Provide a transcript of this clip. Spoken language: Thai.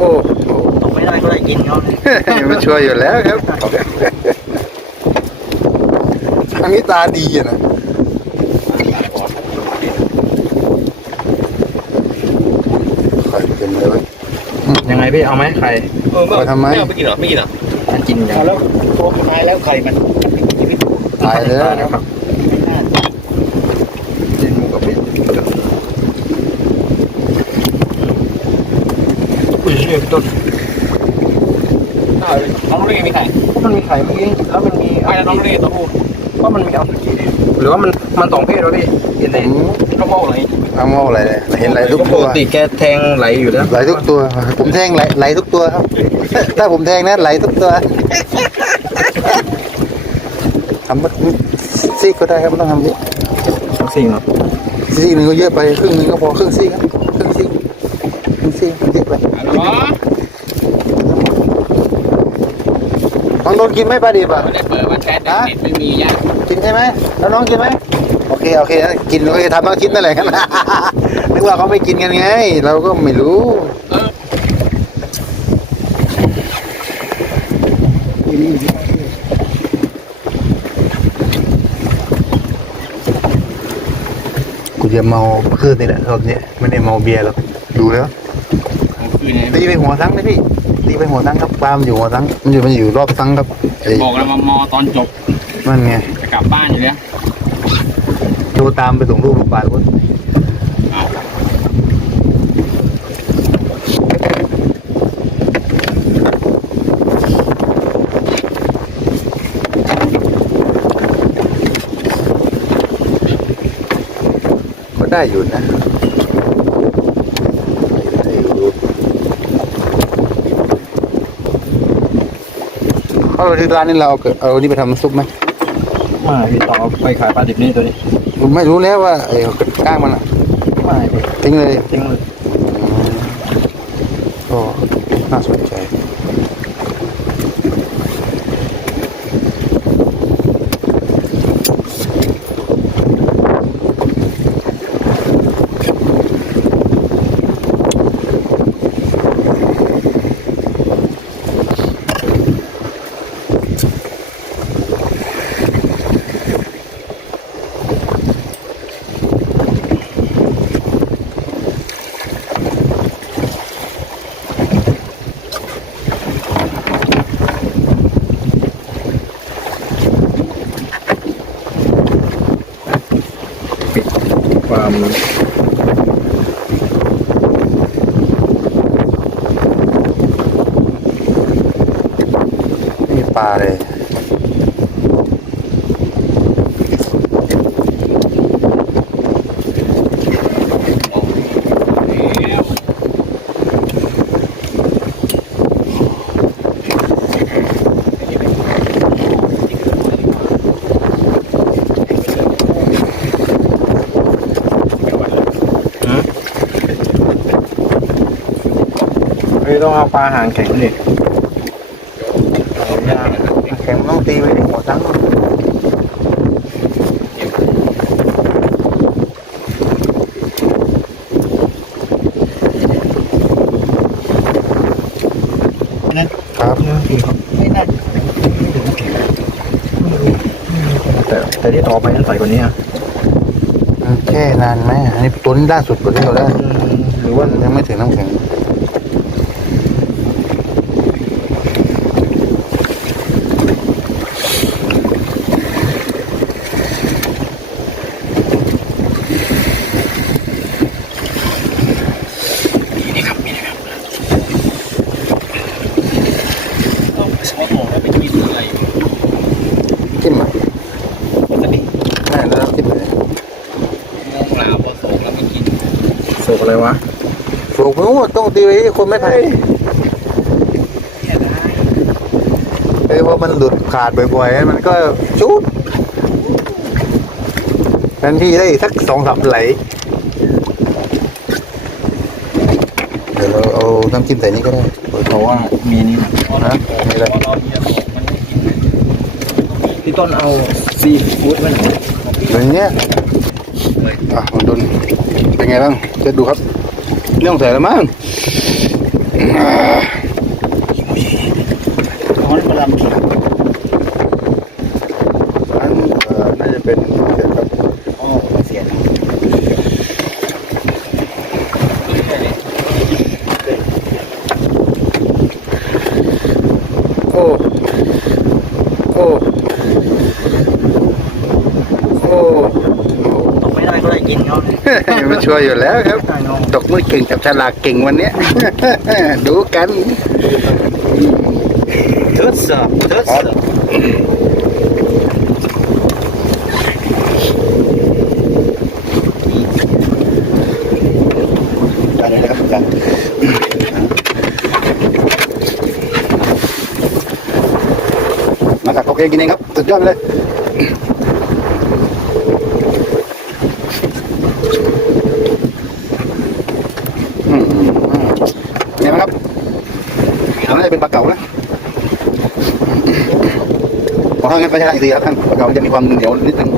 โอ้โหตกไม่ได้ก็ได้กินเขาเลยมาช่วยอยู่แล้วครับทางนี้ตาดีอะนะไข่เต็มเลยเว้ยยังไงพี่เอาไหมใครเออเมื่อเอาทำไมไม่กินเหรอไม่กินเหรอกินยังเอาแล้วตัวสุดท้ายแล้วไข่มันมันมีชีวิตตายแล้วครับ ไม่น่า เจนหมูกับเป็ด อุ้ยต้นน้องเรียกมีใครมันมีไข่เมื่อกี้แล้วมันมีไม่แล้วน้องเรียกตัวผู้ก็มันมีเอาสกีหรือว่ามันมันสองเพศวะพี่เห็นผไหนมก็โม่อะไรเอาเมาอะไรเนี่ยเห็นไหลทุกปตัวกติแกแทงไหลอยู่แล้วไหลทุกตัว ผมแทงไหลไหลทุกตัวครับ ถ้าผมแทงนะไหลทุกตัวทำมันซีกก็ได้ครับไม่ต้องทำเยอะสิ่งเหรอซีกหนึ่งก็เยอะไปครึ่งหนึ่งก็พอครึ่งซีกครับครึ่งซีก ครึ่งซีกเยอะไปอ๋อน้องโดนกินไหมปลาดิบอะไม่ได้เปิดว่าแชทแต่เน็ตไม่มียากกินใช่ไหมแล้วน้องกินไหมโอเคโอเคนะกินโอเคทำมากินนั่นแหละกันนึกว่าเขาไม่กินกันไงเราก็ไม่รู้กูจะเมาคืนนี่แหละรอบนี้ไม่ได้เมาเบียร์หรอกดูแล้ว คืนนี้ตีไปหัวทั้งเลยพี่ตีไปหัวทั้งครับปลามันอยู่หัวทั้งมันอยู่มันอยู่รอบทั้งครับไอ้บอกแล้วมามอตอนจบนั่นไงจะกลับบ้านอยู่แล้วโทรตามไปส่งลูกโรงพยาบาลพุ่นก็ได้อยู่นะได้อยู่ เอาที่ร้านนี้เราเอาเกิดเอานี่ไปทำซุปไหมไม่พี่ต่อไปขายปลาดิบนี่ตัวนี้ผมไม่รู้แล้วว่าไอ้ก้างมันอะไม่พี่ทิ้งเลยทิ้งเลยก็น่าสนใจ ความ ไม่มีปลาเลย เฮ้ย ต้องเอาปลาหางแข็งดิแข็งมันต้องตีไปที่หัวทั้งนู่นนั้นครับไม่น่าแต่แต่ที่ต่อไปนั้นใส่กว่านี้อะมันแค่นานไหมอันนี้ตัวนี้ล่าสุดกว่าที่เราได้หรือว่ายังไม่ถึงน้ำแข็งต้องเขาบอกว่าเป็นกินอะไร จิ้มอะ ปกติ แม่แล้วจิ้มเลย มองเปล่าพอส่งแล้วไม่กิน สุกอะไรวะถูกนู้นต้องตีไปที่คนไม่ไทยแค่ได้เอ้ยเพราะมันหลุดขาดบ่อยๆ มันก็ชุดแทนที่ได้สักสองสามไหล เดี๋ยวเราเอาน้ำจิ้มใส่นี่ก็ได้เพราะว่ามีนี่นะพอเราพอเราเยียบมันไม่กินพี่ต้นเอาซีฟู้ดมันอย่างเงี้ยอะมันโดน เป็นไงบ้างเช็ดดูครับเรื่องใส่แล้วมั้ง อ๋อนี่มาลำเขียว อันเอ่อน่าจะเป็นเกี่ยวกับ อ๋อเสียนะ โอ้โอ้โอ้ ตกไม่ได้ก็ได้กินเขาเลย มาช่วยอยู่แล้วครับได้น้องตกมือเก่งจับฉลากเก่งวันเนี้ย ดูกันทดสอบทดสอบได้เลยนะครับอาจารย์มาตักโอเคกินเองครับ สุดยอดเลย อืมเห็นไหมครับอันนั้นจะ เป็นปลาเก๋านะพอทางนั้นไปใช้อีกทีครับท่านปลาเก๋ามันจะมีความเหนียวนิดนึง